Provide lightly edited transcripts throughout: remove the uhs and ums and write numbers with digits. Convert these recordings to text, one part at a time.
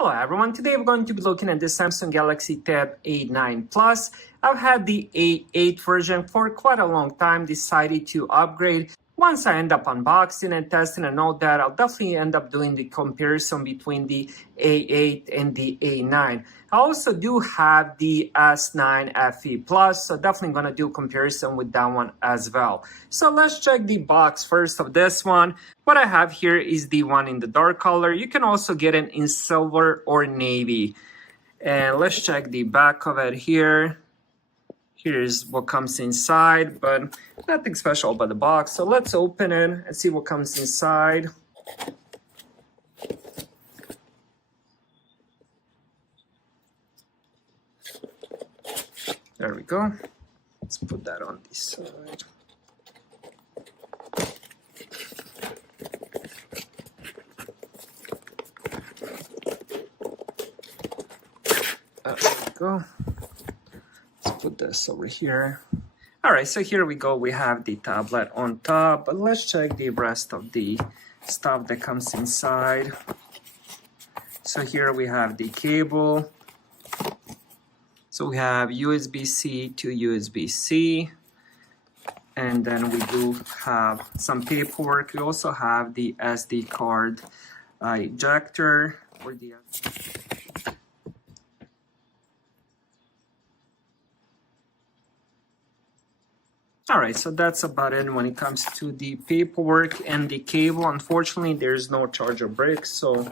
Hello everyone, today we're going to be looking at the Samsung Galaxy Tab A9 Plus. I've had the A8 version for quite a long time, decided to upgrade. Once I end up unboxing and testing and all that, I'll definitely end up doing the comparison between the A8 and the A9. I also do have the S9 FE Plus, so definitely going to do a comparison with that one as well. So let's check the box first of this one. What I have here is the one in the dark color. You can also get it in silver or navy. And let's check the back of it here. Here's what comes inside, but nothing special about the box. So let's open it and see what comes inside. There we go. Let's put that on this side. There we go. Put this over here. All right, so here we go. We have the tablet on top, but let's check the rest of the stuff that comes inside. So here we have the cable. So we have USB-C to USB-C, and then we do have some paperwork. We also have the SD card ejector or the All right, so that's about it when it comes to the paperwork and the cable. Unfortunately, there's no charger brick, so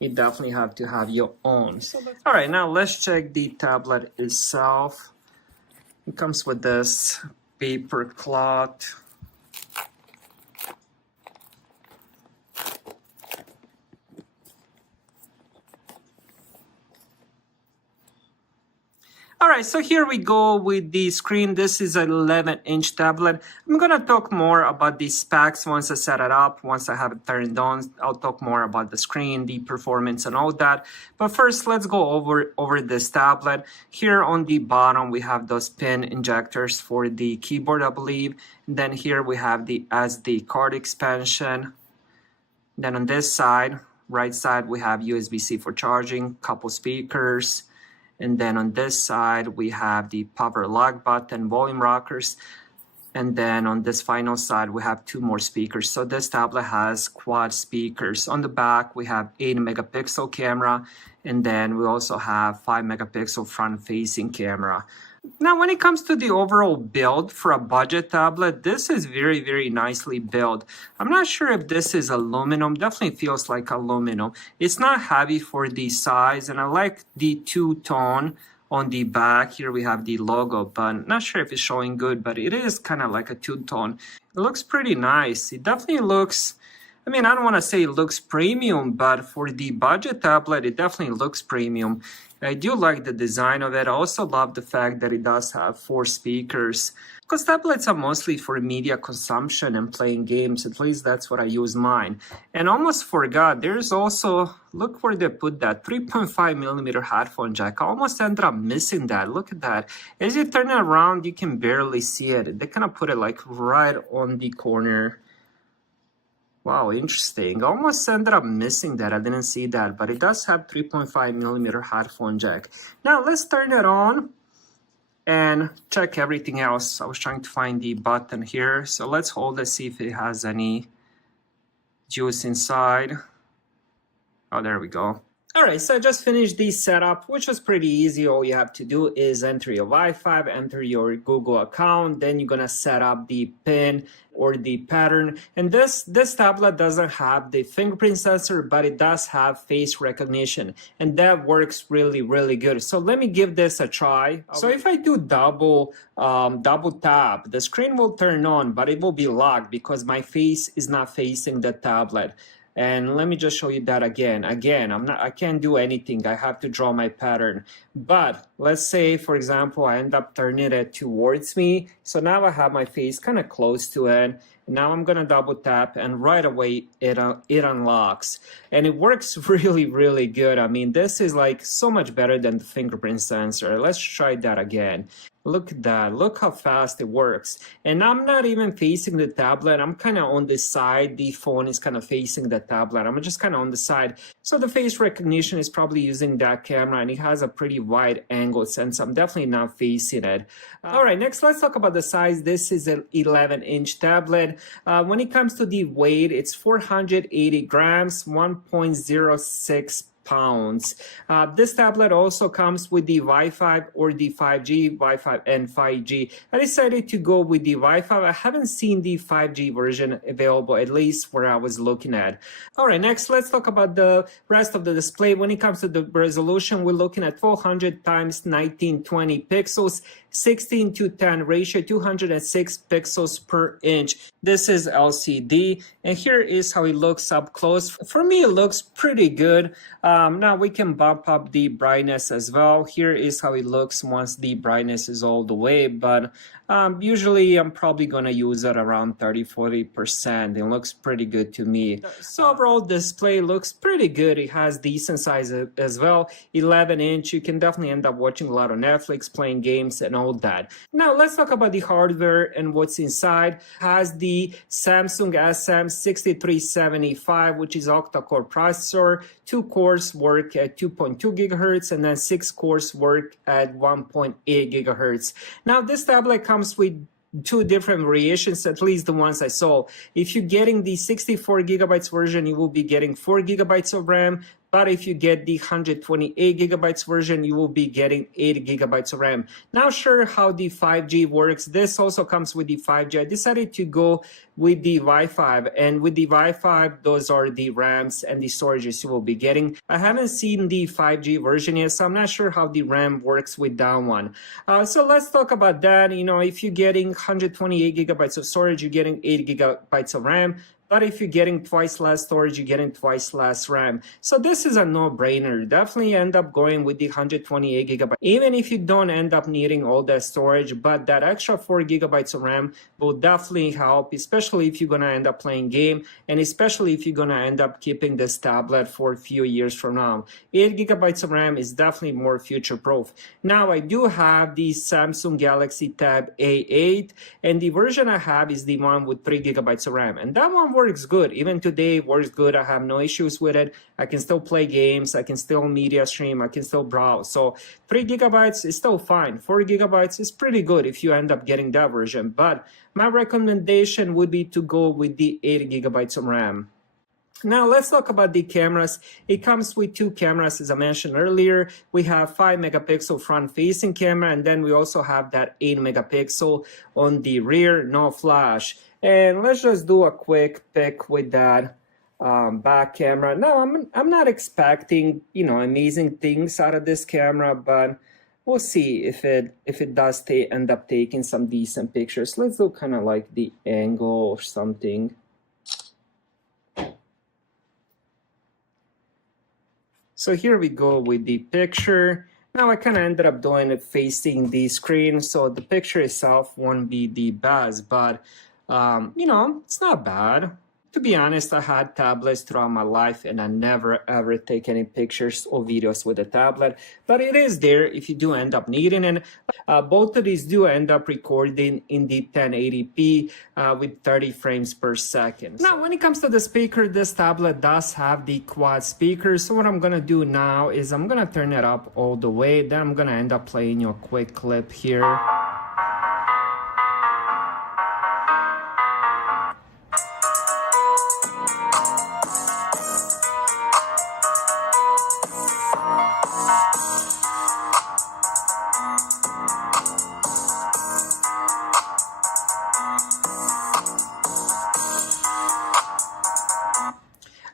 you definitely have to have your own. All right, now let's check the tablet itself. It comes with this paper cloth. All right, so here we go with the screen. This is an 11-inch tablet. I'm going to talk more about the specs once I set it up. Once I have it turned on, I'll talk more about the screen, the performance, and all that. But first, let's go over this tablet. Here on the bottom, we have those pin injectors for the keyboard, I believe. And then here we have the SD card expansion. Then on this side, right side, we have USB-C for charging, couple speakers. And then on this side, we have the power lock button, volume rockers. And then on this final side, we have two more speakers. So this tablet has quad speakers. On the back, we have 8-megapixel camera. And then we also have 5-megapixel front-facing camera. Now, when it comes to the overall build for a budget tablet, this is very, very nicely built. I'm not sure if this is aluminum. Definitely feels like aluminum. It's not heavy for the size, and I like the two-tone on the back. Here we have the logo, but not sure if it's showing good, but it is kind of like a two-tone. It looks pretty nice. It definitely looks, I mean, I don't want to say it looks premium, but for the budget tablet, it definitely looks premium. I do like the design of it. I also love the fact that it does have 4 speakers. Because tablets are mostly for media consumption and playing games. At least that's what I use mine. And almost forgot, there's also, look where they put that, 3.5mm headphone jack. I almost ended up missing that. Look at that. As you turn it around, you can barely see it. They kind of put it like right on the corner. Wow, interesting. I almost ended up missing that. I didn't see that, but it does have 3.5mm headphone jack. Now let's turn it on and check everything else. I was trying to find the button here. So let's hold it, see if it has any juice inside. Oh, there we go. All right, so I just finished the setup, which was pretty easy. All you have to do is enter your Wi-Fi, enter your Google account, then you're gonna set up the pin or the pattern. And this tablet doesn't have the fingerprint sensor, but it does have face recognition, and that works really, really good. So let me give this a try. So if I do double tap, the screen will turn on, but it will be locked because my face is not facing the tablet. And let me just show you that again. I can't do anything. I have to draw my pattern. But let's say, for example, I end up turning it towards me. So now I have my face kind of close to it. Now I'm gonna double tap, and right away it unlocks, and it works really good. I mean, this is like so much better than the fingerprint sensor. Let's try that again. Look at that, look how fast it works. And I'm not even facing the tablet, I'm kind of on the side. The phone is kind of facing the tablet, I'm just kind of on the side. So the face recognition is probably using that camera, and it has a pretty wide angle since I'm definitely not facing it. All right, next let's talk about the size. This is an 11-inch tablet. When it comes to the weight, it's 480 grams, 1.06 pounds. This tablet also comes with the Wi-Fi or the 5G, Wi-Fi and 5G. I decided to go with the Wi-Fi. I haven't seen the 5G version available, at least where I was looking at. All right, next let's talk about the rest of the display. When it comes to the resolution, we're looking at 1200 times 1920 pixels, 16:10 ratio, 206 pixels per inch. This is LCD, and here is how it looks up close. For me, it looks pretty good. Now we can bump up the brightness as well. Here is how it looks once the brightness is all the way, but usually I'm probably gonna use it around 30-40%. It looks pretty good to me. So overall display looks pretty good. It has decent size as well. 11-inch, you can definitely end up watching a lot of Netflix, playing games and all that. Now let's talk about the hardware and what's inside. It has the Samsung SM6375, which is octa-core processor. 2 cores work at 2.2 gigahertz, and then 6 cores work at 1.8 gigahertz. Now this tablet comes with 2 different variations, at least the ones I saw. If you're getting the 64 gigabytes version, you will be getting 4 gigabytes of RAM. But if you get the 128 gigabytes version, you will be getting 8 gigabytes of RAM. Not sure how the 5G works. This also comes with the 5G. I decided to go with the Wi-Fi, and with the Wi-Fi, those are the RAMs and the storages you will be getting. I haven't seen the 5G version yet, so I'm not sure how the RAM works with that one. So let's talk about that. You know, if you're getting 128 gigabytes of storage, you're getting 8 gigabytes of RAM. But if you're getting twice less storage, you're getting twice less RAM. So this is a no-brainer. Definitely end up going with the 128 gigabytes. Even if you don't end up needing all that storage, but that extra 4 gigabytes of RAM will definitely help, especially if you're going to end up playing game, and especially if you're going to end up keeping this tablet for a few years from now. 8 gigabytes of RAM is definitely more future-proof. Now, I do have the Samsung Galaxy Tab A8, and the version I have is the one with 3 gigabytes of RAM. And that one works good. Even today works good. I have no issues with it. I can still play games. I can still media stream. I can still browse. So 3 gigabytes is still fine. 4 gigabytes is pretty good if you end up getting that version. But my recommendation would be to go with the 8 gigabytes of RAM. Now let's talk about the cameras. It comes with 2 cameras, as I mentioned earlier. We have 5 megapixel front-facing camera, and then we also have that 8 megapixel on the rear, no flash. And let's just do a quick pick with that back camera. Now I'm not expecting, you know, amazing things out of this camera, but we'll see if it does end up taking some decent pictures. Let's do kind of like the angle or something. So here we go with the picture. Now I kind of ended up doing it facing the screen, so the picture itself won't be the best, but you know, it's not bad. To be honest, I had tablets throughout my life, and I never ever take any pictures or videos with a tablet, but it is there if you do end up needing it. Both of these do end up recording in the 1080p with 30 frames per second. Now, when it comes to the speaker, this tablet does have the quad speaker. So what I'm gonna do now is I'm gonna turn it up all the way. Then I'm gonna end up playing you a quick clip here.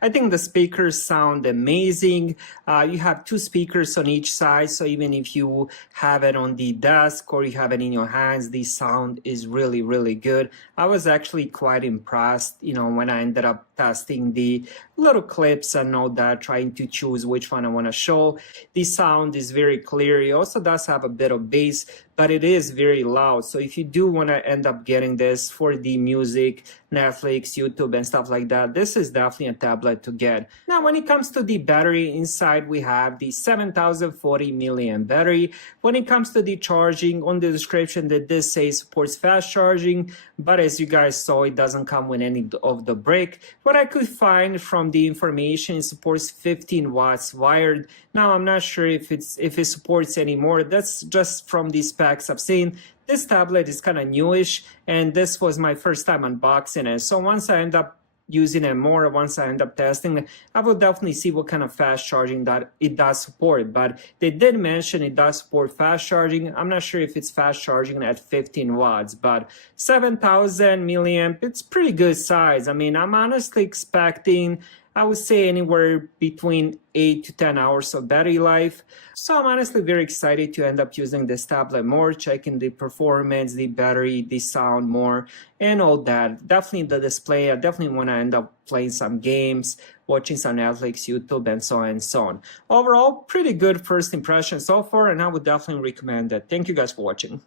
I think the speakers sound amazing. You have 2 speakers on each side, so even if you have it on the desk or you have it in your hands, the sound is really good. I was actually quite impressed, you know, when I ended up testing the little clips and all that, trying to choose which one I want to show. The sound is very clear. It also does have a bit of bass, but it is very loud. So if you do want to end up getting this for the music, Netflix, YouTube, and stuff like that, this is definitely a tablet to get. Now, when it comes to the battery, inside we have the 7040 milliamp battery. When it comes to the charging, on the description that this says supports fast charging, but as you guys saw, it doesn't come with any of the brick. What I could find from the information, it supports 15 watts wired. Now, I'm not sure if it supports anymore. That's just from the specs I've seen. This tablet is kind of newish, and this was my first time unboxing it. So once I end up using it more, once I end up testing it, I will definitely see what kind of fast charging that it does support. But they did mention it does support fast charging. I'm not sure if it's fast charging at 15 watts, but 7000 milliamp, it's pretty good size. I mean, I'm honestly expecting, I would say, anywhere between 8 to 10 hours of battery life. So I'm honestly very excited to end up using this tablet more, checking the performance, the battery, the sound more, and all that. Definitely the display. I definitely want to end up playing some games, watching some Netflix, YouTube, and so on and so on. Overall, pretty good first impression so far, and I would definitely recommend it. Thank you guys for watching.